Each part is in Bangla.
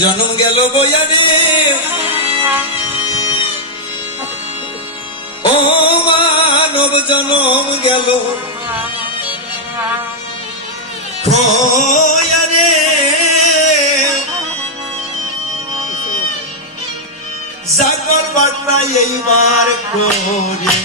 জনম গেল বয়ারে ও মানব জনম গেল খয়ারে জাগর বার্তা এইবার করে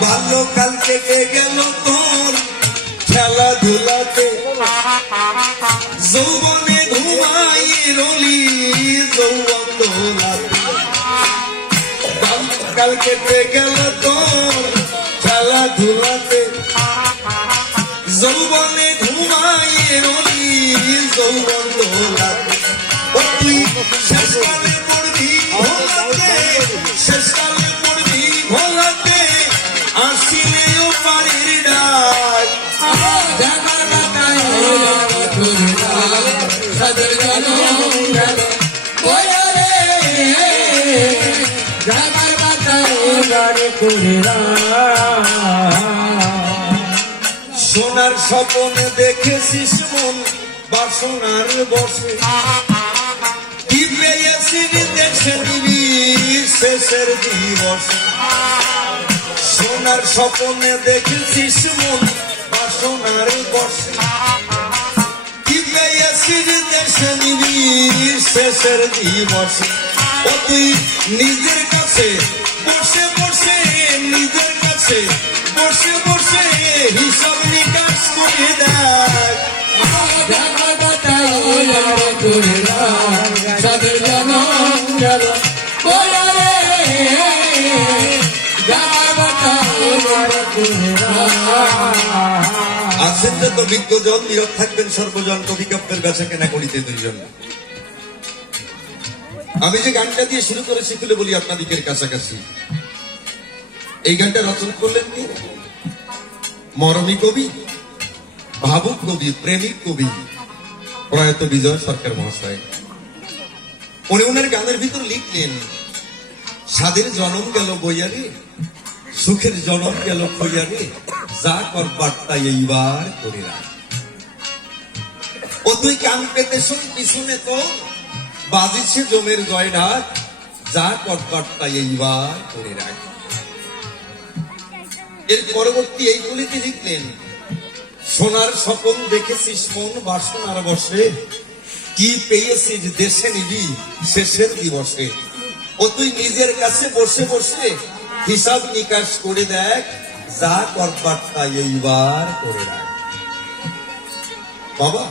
বাল্যকাল থেকে গেল তোর খেলাধুলাতে যৌবনে ঘুমাই রলি যৌবন দোলাতে বাল্যকাল কেটে গেল তোর খেলাধুলাতে যৌবনে ঘুমাই রলি যৌবন দোলাতে ও তুই শেষকালে পড়বি ভোলাতে শেষকালে পড়বি ভোলাতে আসিলেও পারির ডাক সাদের সোনার স্বপ্ন দেখেছিস মন বাসনার বসে কি পেয়েছিস দেশে দিবি শেষের দিবসে সোনার স্বপ্নে দেখেছিস মন বাসনার বসে কি পেয়েছিস দেশে দিবি শেষের দিবসে ও তুই নিজের কাছে বসে বসে নিজের কাছে বসে বসে হিসাব নিকাশ করে দেখ আছেন তো বিজ্ঞজন নীরব থাকবেন সর্বজন কবি কাব্যের বেচা কেনা করিতে দুইজন। আমি যে গানটা দিয়ে শুরু করেছি খুলে বলি আপনাদিকের কাছাকাছি। এই গানটা রচনা করলেন কি মরমী কবি, ভাবুক কবি, প্রেমিক কবি প্রয়াত বিজয় সরকার মহাশয়। উনি ওনার গানের ভিতর লিখলেন সাদের জনম গেল বইয়ারে সুখের জনম গেল খইয়ারে যা কর বার্তা এইবার করে রাখ। ও তুই কান পেতে শুন পিছনে তো বাজিছে জমের জয় ডাক যা কর বার্তা এইবার করে রাখ। এর পরবর্তী এই গুলিতে লিখলেন সোনার স্বপ্ন দেখেছিস মন বাসনার বসে কি পেয়েছিস দেশে নিবি শেষের দিবসে। ও তুই নিজের কাছে বসে বসে হিসাব নিকাশ করে দেখ যা করবার তাই এইবার করে রাখ। বাবা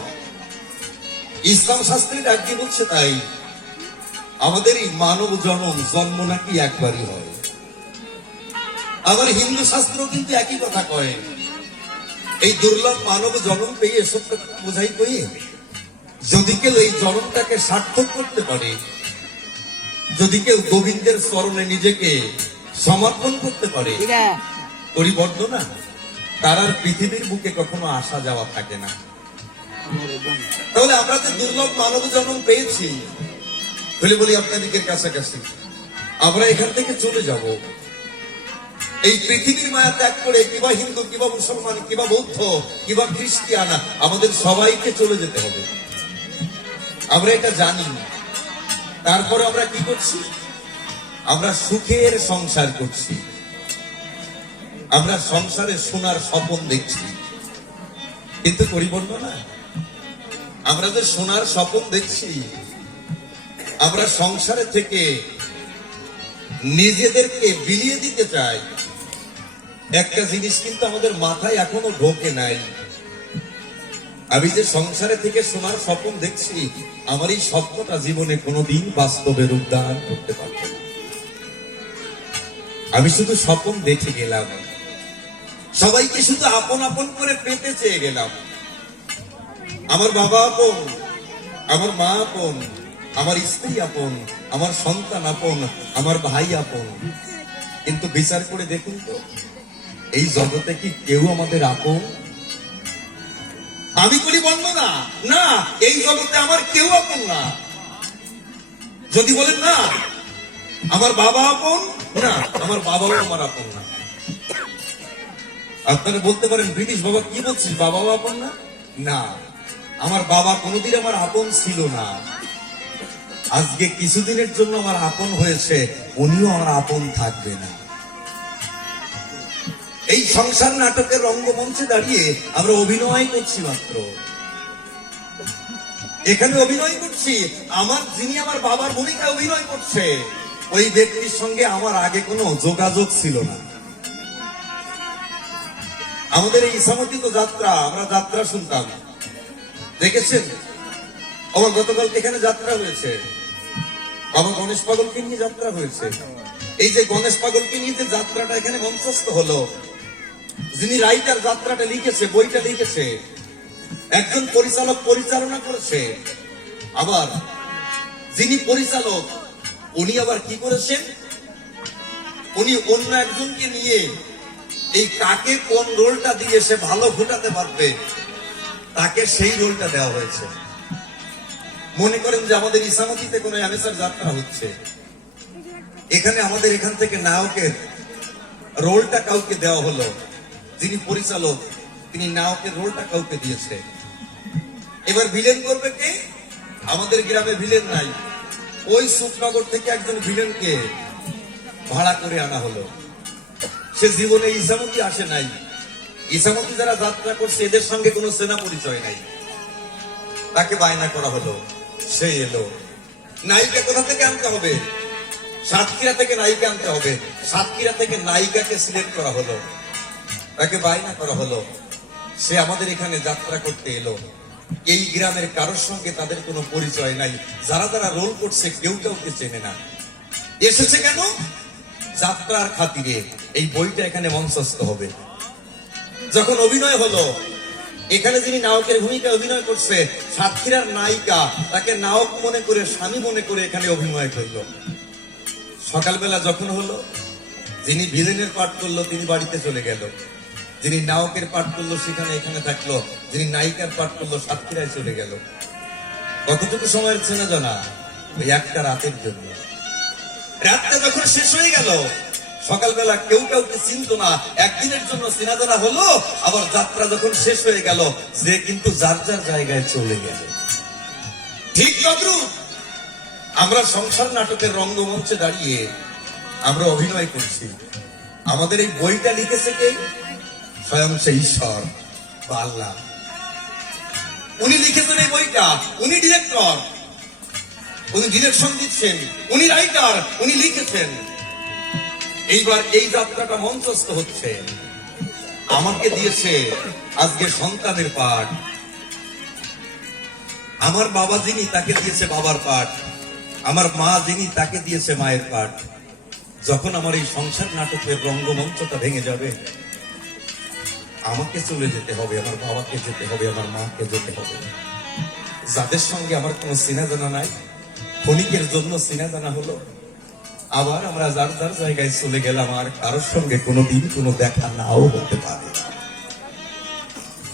ইসলাম শাস্ত্রে ডাক দিয়ে বলছে তাই আমাদের এই মানব জন্ম নাকি একবারই হয়। আবার হিন্দু শাস্ত্র কিন্তু একই কথা কয় এই দুর্লভ মানব জন্ম পেয়ে এসব বোঝাই কইয়ে যদি কেউ এই জন্মটাকে সার্থক করতে পারে, যদি কেউ গোবিন্দের চরণে নিজেকে সমর্পণ করতে পারে পরিবর্তন না তার আর পৃথিবীর বুকে কখনো আসা যাওয়া থাকে না। তাহলে আমরা যে দুর্লভ মানব জন্ম পেয়েছি বলে বলি আপনাদিকের কাছাকাছি আমরা এখান থেকে চলে যাব। এই পৃথিবীর মায়া ত্যাগ করে কিবা হিন্দু কিবা মুসলমান কিবা বৌদ্ধ কিবা খ্রিস্টিয়ান আমাদের সবাইকে চলে যেতে হবে। আমরা এটা জানি। তারপরে আমরা কি করছি? আমরা সুখের সংসার করছি, আমরা সংসারে সোনার স্বপ্ন দেখছি, কিন্তু পরিবর্তন না। আমরা যে সোনার স্বপ্ন দেখছি, আমরা সংসারে থেকে নিজেদেরকে বিলিয়ে দিতে চাই, একটা জিনিস কিন্তু আমাদের মাথায় এখনো ঢোকে নাই। আমি যে সংসারে থেকে সোনার স্বপ্ন দেখছি, আমার এই স্বপ্নটা জীবনে কোনোদিন বাস্তবে রূপ দান করতে পারবে না। আমি শুধু স্বপ্ন দেখে গেলাম, সবাইকে শুধু আপন আপন করে পেতে চেয়ে গেলাম। আমার বাবা আপন, আমার মা আপন, আমার স্ত্রী আপন, আমার সন্তান আপন, আমার ভাই আপন। কিন্তু বিচার করে দেখুন তো, এই জগতে কি কেউ আমাদের আপন? আমি করি বর্ণনা না, এই জগতে আমার কেউ আপন না। যদি বলেন না আমার বাবা আপন, না আমার বাবাও আমার আপন না। আপনারা বলতে পারেন ব্রিটিশ বাবা কি বলছিস, বাবাও আপন না? না, আমার বাবা কোনোদিন আমার আপন ছিল না। আজকে কিছুদিনের জন্য আমার আপন হয়েছে, উনিও আমার আপন থাকবে না। এই সংসার নাটকের রঙ্গমঞ্চে দাঁড়িয়ে আমরা অভিনয় করছি মাত্র। এখানে অভিনয় করছি, আমার যিনি আমার বাবার ভূমিকা অভিনয় করছে, ওই ব্যক্তির সঙ্গে আমার আগে কোনো যোগাযোগ ছিল না। আমাদের এই ইসামতিত যাত্রা, আমরা যাত্রা শুনতাম, দেখেছেন? আমার গতকাল এখানে যাত্রা হয়েছে, বাবা গণেশ পাগলকে নিয়ে যাত্রা হয়েছে। এই যে গণেশ পাগলকে নিয়ে যে যাত্রাটা এখানে মঞ্চস্থ হলো, যিনি রাইটার যাত্রাটা লিখেছে, বইটা লিখেছে, একজন পরিচালক পরিচালনা করেছে। আবার যিনি পরিচালক, উনি আবার কি করেছেন, উনি অন্য একজনকে নিয়ে এই কাকে কোন রোলটা দিয়ে সে ভালো ফুটাতে পারবে, তাকে সেই রোলটা দেওয়া হয়েছে। মনে করেন যে আমাদের ইসামতিতে কোনো অ্যামেচার যাত্রা হচ্ছে, এখানে আমাদের এখান থেকে নায়কের রোলটা কাউকে দেওয়া হলো, যিনি পরিচালক তিনি নায়কের রোলটা কাউকে দিয়েছে। এবার ভিলেন করবে কে? আমাদের গ্রামে ভিলেন নাই, ওই সুখনগর থেকে একজন ভিলেনকে ভাড়া করে আনা হলো। সে জীবনে ইসামতি আসে নাই, ইসামতি যারা যাত্রা করছে এদের সঙ্গে কোনো সেনা পরিচয় নাই, তাকে বায়না করা হলো, সে এলো। নায়িকা কোথা থেকে আনতে হবে? সাতক্ষীরা থেকে নায়িকা আনতে হবে, সাতক্ষীরা থেকে নায়িকাকে সিলেক্ট করা হলো, তাকে বায়না করা হলো, সে আমাদের এখানে যাত্রা করতে এলো। এই গ্রামের কারোর সঙ্গে তাদের কোনো পরিচয় নাই, যারা যারা রোল করছে কেউ কাউকে চেনে না। এসেছে কেন? যাত্রার খাতিরে। এই বইটা এখানে মঞ্চস্থ হবে। যখন অভিনয় হলো, এখানে যিনি নায়কের ভূমিকা অভিনয় করছে, সাতক্ষীরার নায়িকা তাকে নায়ক মনে করে, স্বামী মনে করে এখানে অভিনয় করলো। সকালবেলা যখন হলো, যিনি ভিলেনের পাঠ করলো তিনি বাড়িতে চলে গেল, যিনি নায়কের পাঠ করলো সেখানে এখানে থাকলো, যিনি নায়িকার পাঠ করলো সাতক্ষীরায় চলে গেল। কতটুকু সময়ের চেনা জানা? ওই একটা রাতের জন্য। রাতটা যখন শেষ হয়ে গেল, সকালবেলা কেউ কাউকে চিনত না, একদিনের জন্য চেনা জানা হলো। আবার যাত্রা যখন শেষ হয়ে গেল, যে কিন্তু যার যার জায়গায় চলে গেল। ঠিক তদ্রুপ আমরা সংসার নাটকের রঙ্গমঞ্চে দাঁড়িয়ে আমরা অভিনয় করছি। আমাদের এই বইটা লিখেছে কে? স্বয়ং সে ঈশ্বর বা আল্লাহ। উনি লিখেছেন এই বইটা, উনি ডিরেক্টর, উনি ডিরেকশন দিচ্ছেন, উনি রাইটার, উনি লিখেছেন। এইবার এই যাত্রাটা মঞ্চস্থ হচ্ছে, আমাকে দিয়েছে আজকে সন্তানের পাঠ। আমার বাবা যিনি, তাকে দিয়েছে বাবার পাঠ। আমার মা যিনি, তাকে দিয়েছে মায়ের পাঠ। যখন আমার এই সংসার নাটকের রঙ্গমঞ্চটা ভেঙে যাবে, আমাকে চলে যেতে হবে, আমার বাবাকে যেতে হবে, আমার মাকে যেতে হবে। যাদের সঙ্গে আমার কোনো চেনা জানা নাই, ক্ষণিকের জন্য চেনা জানা হলো, আবার আমরা যার যার জায়গায় চলে গেলাম, আর কারোর সঙ্গে কোনোদিন কোনো দেখা নাও হতে পারে।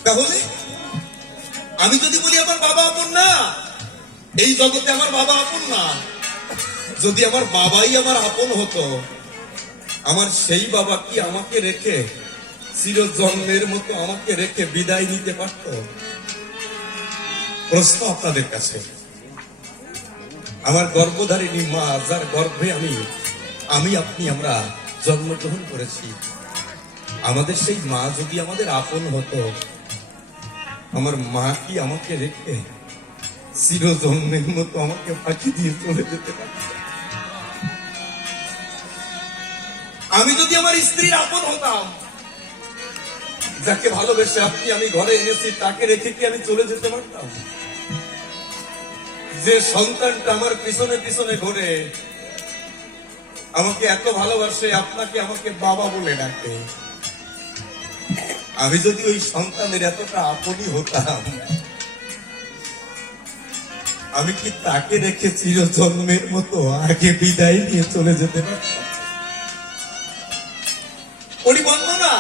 তাহলে আমি যদি বলি আমার বাবা আপন না, এই জগতে আমার বাবা আপন না, যদি আমার বাবাই আমার আপন হতো, আমার সেই বাবা কি আমাকে রেখে চিরজন্মের মতো আমাকে রেখে বিদায় নিতে পারত? প্রশ্ন আপনাদের কাছে। আমার গর্ভধারিণী মা, যার গর্ভে আমি আমি আপনি আমরা জন্মগ্রহণ করেছি, আমাদের সেই মা যদি আমাদের আপন হতো, আমার মা কি আমাকে রেখে চিরজন্মের মতো আমাকে ফাঁকি দিয়ে চলে যেতে পারত? আমি যদি আমার স্ত্রীর আপন হতাম, যাকে ভালোবেসে আপনি আমি ঘরে এনেছি, তাকে রেখে কি আমি চলে যেতে পারতাম? যে সন্তানটা আমার পিছনে পিছনে ঘুরে আমাকে এত ভালোবাসে, আপনাকে আমাকে বাবা বলে ডাকে, আমি যদি ওই সন্তানের এতটা আপনই হতাম, আমি কি তাকে রেখে চিরজন্মের মতো আগে বিদায় নিয়ে চলে যেতে পারতাম? উনি বন্দনা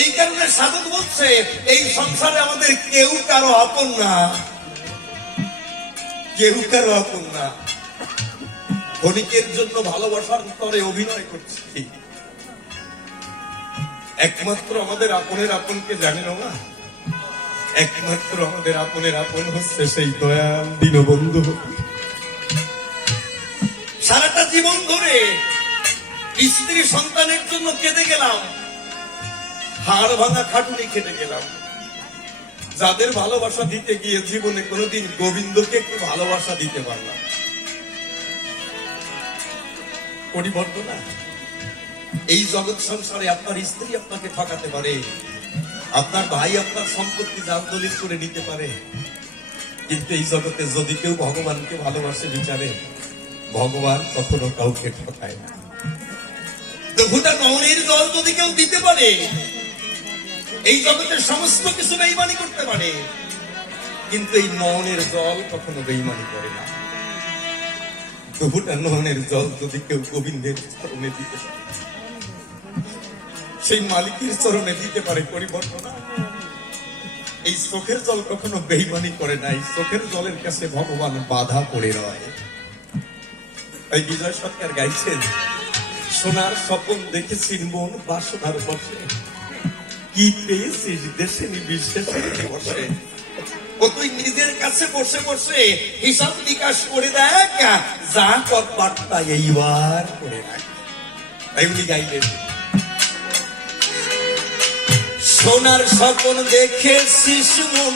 এই কারণে সাধক বলছে, এই সংসারে আমাদের কেউ কারো আপন না, কেউ কারো আপন না। ক্ষণিকের জন্য ভালোবাসার স্তরে অভিনয় করছি, একমাত্র আমাদের আপনের আপনকে জানি না। একমাত্র আমাদের আপনের আপন হচ্ছে সেই দয়াল দীনবন্ধু। সারাটা জীবন ধরে স্ত্রী সন্তানের জন্য কেঁদে গেলাম, হাড় ভাঙা খাটুনি খেটে গেলাম। যাদের ভালোবাসা দিতে গিয়ে জীবনে কোনোদিন গোবিন্দকে একটু ভালোবাসা দিতে পারলাম। পরিবর্তন না, এই জগৎ সংসারে আপনার স্ত্রী আপনাকে ঠকাতে পারে, আপনার ভাই আপনার সম্পত্তি জালদলিত করে নিতে পারে, কিন্তু এই জগতে যদি কেউ ভগবানকে ভালোবাসে বিচারে, ভগবান কখনো কাউকে ঠকায় না। দুটা নয়নের জল যদি কেউ দিতে পারে, এই জগতের সমস্ত কিছু বেঈমানি করতে পারে, কিন্তু এই নয়নের জল কখনো বেঈমানি করে না। দুটা নয়নের জল যদি কেউ গোবিন্দের চরণে দিতে পারে, সেই মালিকের চরণে দিতে পারে, পরিবর্তন। এই চোখের জল কখনো বেঈমানি করে না, এই চোখের জলের কাছে ভগবান বাধা পড়ে রয়। এই বিজয় সরকার গাইছেন, সোনার স্বপন দেখেছিস মন বাসনার বসে, কি পেয়েছিস দেশে নির্বিশেষে বসে। ও তুই নিজের কাছে বসে বসে হিসাব নিকাশ করে দেখ, যা কর বার্তা এইবার করে রাখ। তাই উনি গাইলেন, সোনার স্বপন দেখেছিস মন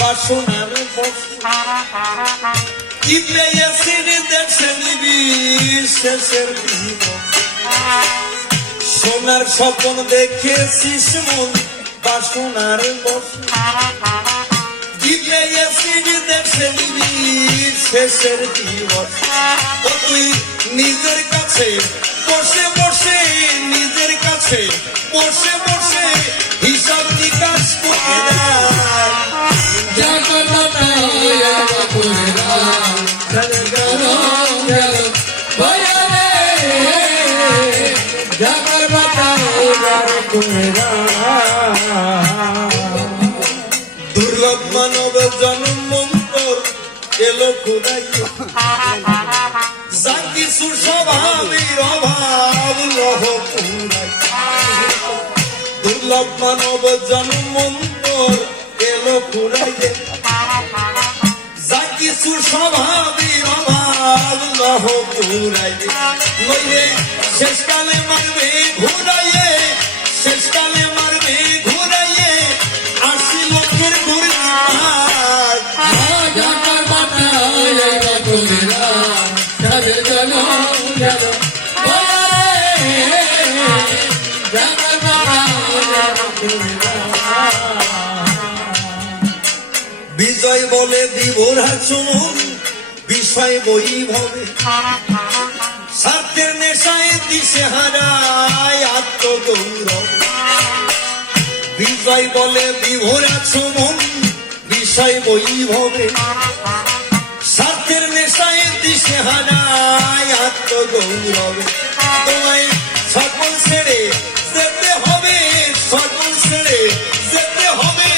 বাসনার বসে, কি পেয়েছিস দেশে নির্বিশেষের দিবস। সোনার স্বপন দেখেছিস মন বাসনার বসে, কি পেয়েছিস দেশে নির্বিশেষের দিবস। ও তুই নিজের কাছে বসে বসে, নিজের কাছে বসে বসে হিসাব নিকাশ করে দুর্লভ মানব জন্ম এলো খোদাই, যা কিছু স্বভাবের অভাব লহ পুরাই। দুর্লভ মানব জন্ম এলো খোদাই, যা কিছু স্বভাবের অভাব লহ পুরাই। নইলে শেষকালে মারবে ঘুরাইয়ে, শেষকালে মারবে ঘুরাইয়ে, ৮০ লক্ষের ঘুরে বিজয় বলে দিবরা চুমন বিষয় বৈভবে, স্বার্থের নেশায় দিশে হারায় আত্মগৌরব। বিজয় বলে বিভোরা চুমন বিষয় বৈভবে, স্বার্থের নেশায় দিশে হারায় আত্মগৌরবে। তোমায় সকল ছেড়ে যেতে হবে, সকল ছেড়ে যেতে হবে,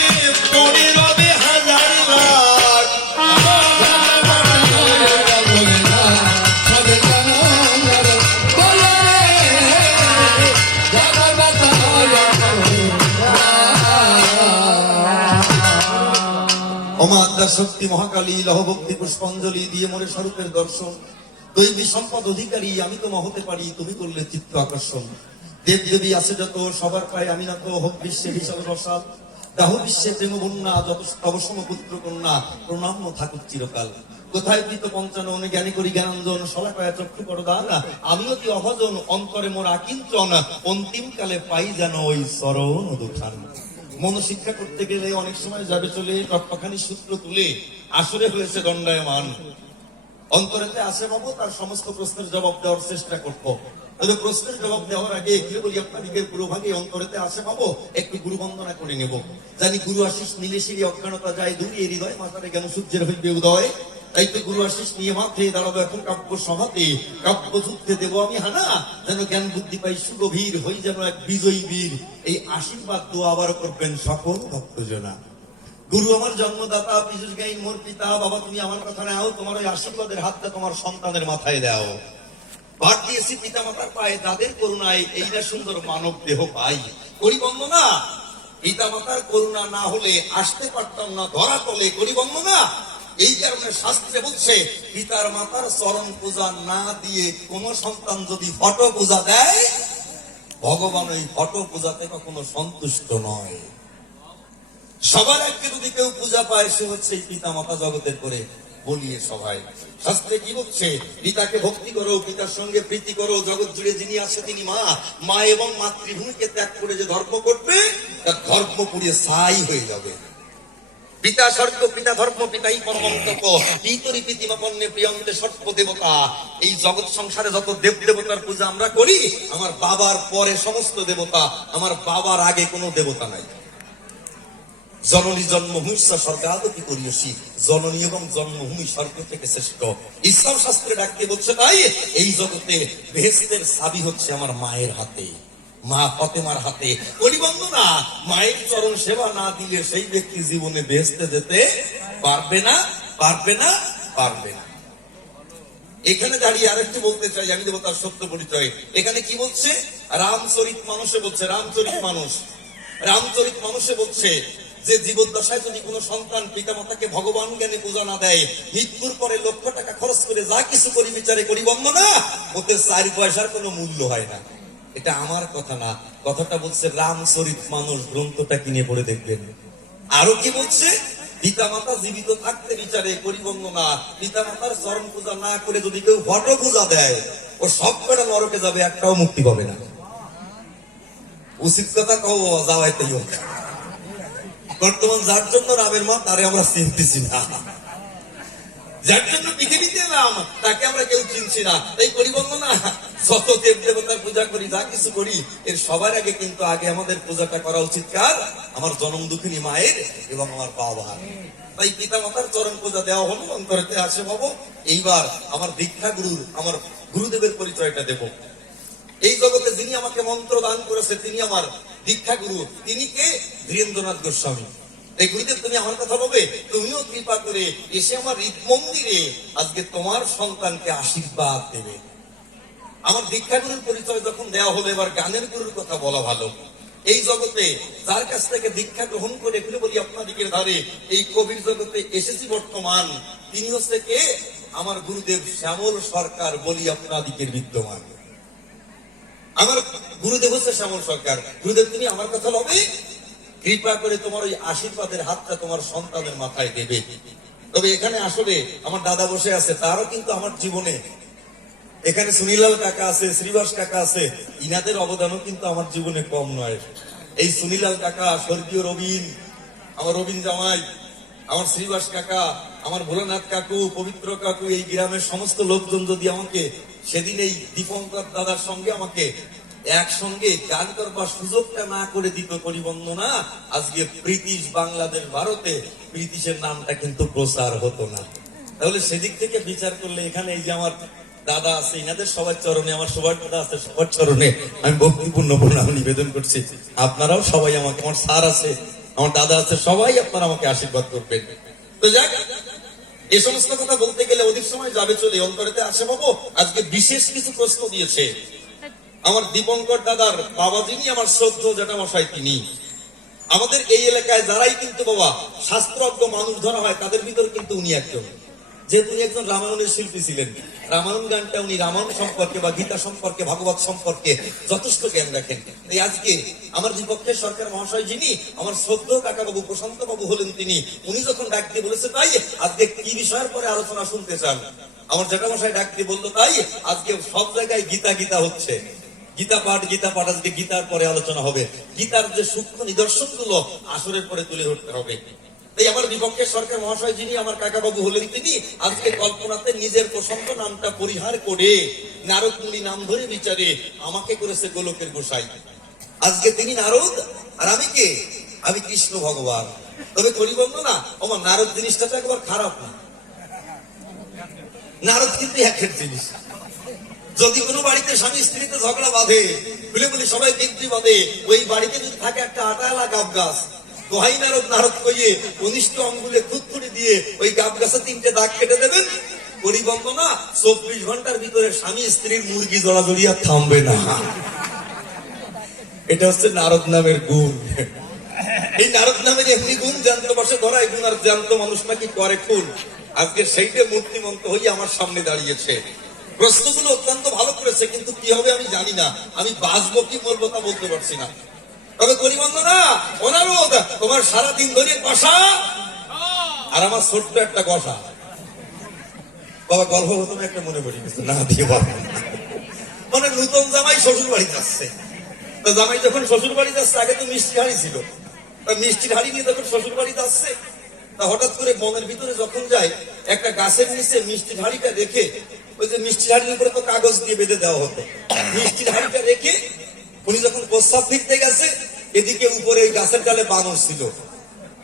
পরে রবে হাজার লাখ। অমাদ্রা শক্তি মহাকালী লহভক্তি পুষ্পাঞ্জলি দিয়ে মোরে স্বরূপের দর্শন দৈবী সম্পদ অধিকারী আমি তো হতে পারি, তুমি করলে চিত্ত আকর্ষণ। দেব দেবী আছে যত সবার পায়ে আমি না তো, হোক বিশ্বে বিশাল রসাল, দাহ বিশ্বে প্রেম বন্যা, যত তব সমপুত্র কন্যা প্রণাম্য থাকুক চিরকাল। কোথায় প্রীত পঞ্চানন জ্ঞানী করি জ্ঞানাঞ্জন, সলা পায়া চক্ষু করো দান, আমি অতি অভজন অন্তরে মোর আকিঞ্চন, অন্তিম কালে পাই যেন ওই চরণ দুখান। মন শিক্ষা করতে গেলে অনেক সময় যাবে চলে, টপ্পাখানি সূত্র তুলে আসরে হয়েছে দণ্ডায়মান। অন্তরেতে আসে বাবু, তার সমস্ত প্রশ্নের জবাব দেওয়ার চেষ্টা করবো। তবে প্রশ্নের জবাব দেওয়ার আগে কি বলি, আপনাদেরকে পুরোভাগে অন্তরেতে আসে পাবো, একটু গুরু বন্দনা করে নেব। জানি গুরু আশিস নিলে সিঁড়ি অজ্ঞানতা যায় দূরিয়ে, হৃদয় মাতারে জ্ঞান সূর্যের হইবে উদয়। তাই তো গুরু আশিস নিয়ে মাঠে দাঁড়াবো এখন কাব্য সভাতে, কাব্য যুদ্ধে দেবো আমি হানা, যেন জ্ঞান বুদ্ধি পাই সুগভীর, হই যেন এক বিজয়ী বীর। এই আশীর্বাদ দোয়া আবার করবেন সকল ভক্তজনা। গুরু আমার জন্মদাতা, পীযুষ গাইন মোর পিতা, বাবা তুমি আমার কথা নাও, তোমার ওই আশীর্বাদের হাতটা তোমার সন্তানের মাথায় দাও। ভাট দিয়েছি পিতা মাতার পায়ে, তাদের করুণায় এইটা সুন্দর মানব দেহ পাই। করি বন্দনা, পিতা মাতার করুণা না হলে আসতে পারতাম না ধরা তলে, করি বন্দনা। এই কারণে শাস্ত্রে বলছে, পিতার মাতার চরণ পূজা না দিয়ে কোন সন্তান যদি ফটো পূজা দেয়, ভগবান ওই ফটো পূজাতে কখনো সন্তুষ্ট নয়। সবার আগে যদি কেউ পূজা পায়, সে হচ্ছে এই পিতা মাতা জগতের করে বলিয়ে সবাই। শাস্ত্রে কি বলছে, পিতাকে ভক্তি করো, পিতার সঙ্গে প্রীতি করো, জগৎ জুড়ে যিনি আছে তিনি মা। মা এবং মাতৃভূমিকে ত্যাগ করে যে ধর্ম করবে, তার ধর্ম পুড়িয়ে ছাই হয়ে যাবে। পিতা স্বর্গ, পিতা ধর্ম, পিতাই পরমন্তক, পিতরি প্রীতিমাপন্নে প্রিয়ন্তে সর্ব দেবতা। এই জগৎ সংসারে যত দেব দেবতার পূজা আমরা করি, আমার বাবার পরে সমস্ত দেবতা, আমার বাবার আগে কোনো দেবতা নাই। জননী জন্মভূমি স্বর্গাদপি করিয়সী, জননী এবং জন্মভূমি স্বর্গ থেকে শ্রেষ্ঠ। ইসলাম শাস্ত্রে ডাকতে বলছে, তাই এই জগতে বেহেশতের চাবি হচ্ছে আমার মায়ের হাতে, মা ফাতেমার হাতে। পরিবন্দনা, মায়ের চরণ সেবা না দিলে সেই ব্যক্তি জীবনে বেহেশতে যেতে পারবে না, পারবে না, পারবে না। এখানে দাঁড়িয়ে আরেকটু বলতে চাই, আমি দেবো তার সত্য পরিচয়। এখানে কি বলছে, রামচরিত মানুষে বলছে, রামচরিত মানুষ, রামচরিত মানুষে বলছে যে জীবদ্দশায় যদি কোনো সন্তান পিতা মাতাকে ভগবান জ্ঞানে পূজা না দেয়, মৃত্যুর পরে লক্ষ টাকা খরচ করে যা কিছু করি বিচারে করি বন্দনা, ওতে 4 পয়সার কোনো মূল্য হয় না। এটা আমার কথা না, কথাটা বলছে রামচরিত মানুষ, গ্রন্থটা কিনে পড়ে দেখবেন। আরো কি বলছে, পিতা মাতা জীবিত থাকতে বিচারে করি বন্দনা, পিতা মাতার চরণ পূজা না করে যদি কেউ ফটো পূজা দেয়, ও সব কটা নরকে যাবে, একটাও মুক্তি পাবে না। উচিত কথা কও, যাওয়াইতে হোক। বর্তমান যার জন্য রামের মা, তারে আমরা চিনতেছি না, যার জন্য পৃথিবীতে এলাম তাকে আমরা কেউ চিনছি না। তাই করি বন্দনা, যত দেব দেবতার পূজা করি, যা কিছু করি, এর সবার আগে কিন্তু আগে আমাদের পূজাটা করা উচিত কার, আমার জনম দুঃখিনী মায়ের এবং আমার বাবার। তাই পিতা মাতার চরণ পূজা দেওয়া হলো, অন্তরেতে আসে পাবো। এইবার আমার দীক্ষা গুরুর, আমার গুরুদেবের পরিচয়টা দেব। এই জগতে যিনি আমাকে মন্ত্র দান করেছে, তিনি আমার দীক্ষা গুরু। তিনি কে? ধীরেন্দ্রনাথ গোস্বামী। এই গুরুদেব, তুমি আমার কথা বলবে, তুমিও কৃপা করে এসে আমার হৃদ মন্দিরে আজকে তোমার সন্তানকে আশীর্বাদ দেবে। আমার দীক্ষা গুরুর পরিচয় যখন দেওয়া হলো, এবার গানের গুরুর কথা বলা ভালো। এই জগতে যার কাছ থেকে দীক্ষা গ্রহণ করে এগুলো বলি আপনাদিকের ধারে, এই কবির জগতে এসেছি বর্তমান, তিনি হচ্ছে কে? আমার গুরুদেব শ্যামল সরকার বলি আপনাদিকের বিদ্যমান। আমার গুরুদেব হচ্ছে শ্যামল সরকার। গুরুদেব, তুমি আমার কথা লবে, কৃপা করে তোমার ওই আশীর্বাদের হাতটা তোমার সন্তানের মাথায় দেবে। তবে এখানে আসলে আমার দাদা বসে আছে, তারও কিন্তু আমার জীবনে, এখানে সুনীলাল কাকা আছে, শ্রীবাস কাকা আছে, ইনাদের অবদানও কিন্তু আমার জীবনে কম নয়। এই সুনীলাল কাকা, স্বর্গীয় রবীন, আমার রবীন জামাই, আমার শ্রীবাস কাকা, আমার ভোলানাথ কাকু, পবিত্র কাকু, এই গ্রামের সমস্ত লোকজন যদি আমাকে সেদিন এই দীপঙ্কর দাদার সঙ্গে আমাকে একসঙ্গে গান করবার সুযোগটা না করে দিত পরিবন্দনা, আজকে ব্রিটিশ বাংলাদেশ ভারতে ব্রিটিশের নামটা কিন্তু প্রচার হতো না। তাহলে সেদিক থেকে বিচার করলে এখানে এই যে আমার দাদা আছে, ইনাদের সবার চরণে, আমার সবার দাদা আছে, সবার চরণে আমি ভক্তিপূর্ণ প্রণাম নিবেদন করছি। আপনারাও সবাই আমাকে, আমার স্যার আছে, আমার দাদা আছে, সবাই আপনারা আমাকে আশীর্বাদ করবেন। তো যাক, এই সমস্ত কথা বলতে গেলে অধিক সময় যাবে চলে, অন্তরেতে আসে পাবো। আজকে বিশেষ কিছু প্রশ্ন দিয়েছে আমার দীপঙ্কর দাদার বাবা, যিনি আমার শ্রদ্ধ জ্যাঠামশাই, তিনি আমাদের এই এলাকায় যারাই কিন্তু বাবা শাস্ত্রজ্ঞ মানুষ ধরা হয়, তাদের ভিতর কিন্তু উনি একজন। যেহেতু উনি একজন রামায়ণের শিল্পী ছিলেন, রামায়ণ গানটা উনি রামায়ণ সম্পর্কে বা গীতা সম্পর্কে, ভাগবত সম্পর্কে যথেষ্ট জ্ঞান রাখেন। তাই আজকে আমার বিপক্ষের সরকার মহাশয় যিনি, আমার শ্রদ্ধ কাকা বাবু প্রশান্ত বাবু হলেন তিনি, উনি যখন ডাক দিয়ে বলেছে তাই আজকে কি বিষয়ের পরে আলোচনা শুনতে চান, আমার জেঠা মশাই ডাক দিয়ে বললো তাই আজকে সব জায়গায় গীতা গীতা হচ্ছে, গীতা পাঠ আজকে গীতার পরে আলোচনা হবে, গীতার যে সূক্ষ্ম নিদর্শন গুলো আসরের পরে তুলে ধরতে হবে। তাই আমার বিপক্ষের সরকার মহাশয় যিনি, আমার কাকা বাবু হলেন তিনি, আজকে কল্পনাতে নিজের প্রসন্ত নামটা পরিহার করে নারদ মুনি নাম ধরে বিচারে আমাকে করেছে গোলকের গোসাই। আজকে তিনি নারদ আর আমি কে? আমি কৃষ্ণ ভগবান। তবে করি বললো না আমার নারদ জিনিসটা তো একবার খারাপ না, নারদ কিন্তু একের জিনিস। যদি কোনো বাড়িতে স্বামী স্ত্রীতে ঝগড়া বাঁধে, বলে বলি সবাই বিক্রি বাঁধে, ওই বাড়িতে যদি থাকে একটা আটালা গাব গাছ, দোহাই নারদ নারদ কইয়ে কনিষ্ঠ আঙ্গুলে খুঁতখুঁড়ি দিয়ে ওই গাব গাছে 3টে দাগ কেটে দেবেন, পরিবন্দনা 24 ঘন্টার ভিতরে স্বামী স্ত্রীর মুরগি জড়াজড়ি আর থামবে না। এটা হচ্ছে নারদ নামের গুণ। এই নারদ নামের এমনি গুণ জ্যান্ত বসে ধরা, এই গুণ আর জ্যান্ত মানুষ নাকি করে খুন। আজকে সেইটা মূর্তিমন্ত হয়ে আমার সামনে দাঁড়িয়েছে। প্রশ্নগুলো অত্যন্ত ভালো করেছে, কিন্তু কি হবে আমি জানি না, আমি বাঁচবো কি বলবো তা বলতে পারছি না। তবে করিবন্দনা অনারদ, তোমার সারাদিন ধরে কষা আর আমার ছোট্ট একটা কষা। বাবা গল্প হতো একটা মনে পড়ে গেছে না দিয়ে পারবো না। মানে নতুন জামাই শ্বশুর বাড়ি যাচ্ছে, তা জামাই যখন শ্বশুর বাড়ি যাচ্ছে, আগে তো মিষ্টি হাড়ি ছিল, তা মিষ্টির হাড়ি নিয়ে যখন শ্বশুর বাড়ি যাচ্ছে, তা হঠাৎ করে বনের ভিতরে যখন যায়, একটা গাছের নিচে মিষ্টির হাড়িটা রেখে, ওই যে মিষ্টির হাড়ির উপরে তো কাগজ দিয়ে বেঁধে দেওয়া হতো, মিষ্টির হাড়িটা রেখে উনি যখন প্রস্তাব ফিরতে গেছে, এদিকে উপরে ওই গাছের ডালে বানর ছিল,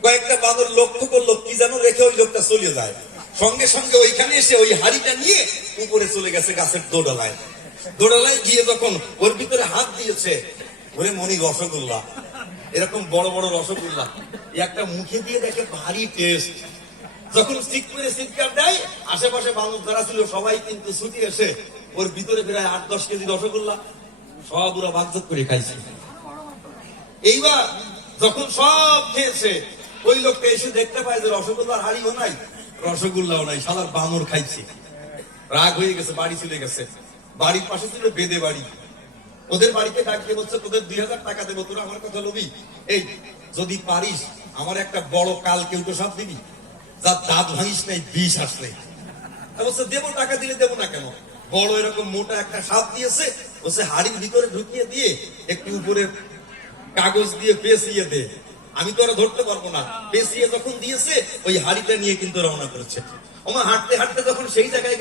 কয়েকটা বানর লক্ষ্য করলো কি যেন রেখে ওই লোকটা চলে যায়, সঙ্গে সঙ্গে ওইখানে এসে ওই হাড়িটা নিয়ে উপরে চলে গেছে গাছের দোডালায়। দোডালায় গিয়ে যখন ওর ভিতরে হাত দিয়েছে, ওরে মনি রসগোল্লা, এরকম বড় বড় রসগোল্লা, একটা মুখে দিয়ে দেখে ভারী টেস্ট। যখন ঠিক করে চিৎকার দেয়, আশেপাশে বানর যারা ছিল সবাই কিন্তু ছুটি এসে ওর ভিতরে প্রায় 8-10 কেজি রসগোল্লা সব ওরা ভাগযোগ করে খাইছে। এইবার যখন সব খেয়েছে, ওই লোকটা এসে দেখতে পায় যে রসগোল্লার হাড়িও নাই, রসগোল্লাও নাই, শালার বানর খাইছে। রাগ হয়ে গেছে, বাড়ি চলে গেছে। বাড়ির পাশে ছিল বেদে বাড়ি, ওদের বাড়িতে ডাকিয়ে বলছে তোদের 2000 টাকা দেবো, তোরা আমার কথা লবি, এই যদি পারিস আমার একটা বড় কাল কেউটো সাপ দিবি, যার দাঁত ভাঙিস নাই, বিষ আসলে। বলছে দেবো, টাকা দিলে দেবো না কেন। বড় এরকম মোটা একটা সাপ দিয়েছে, বলছে হাড়ির ভিতরে ঢুকিয়ে দিয়ে একটু উপরে কাগজ দিয়ে পেঁচিয়ে দে, আমি তো আর ধরতে পারবো না। পেঁচিয়ে যখন দিয়েছে, ওই হাড়িটা নিয়ে কিন্তু রওনা করেছে। ওমা হাঁটতে হাঁটতে যখন সেই জায়গায়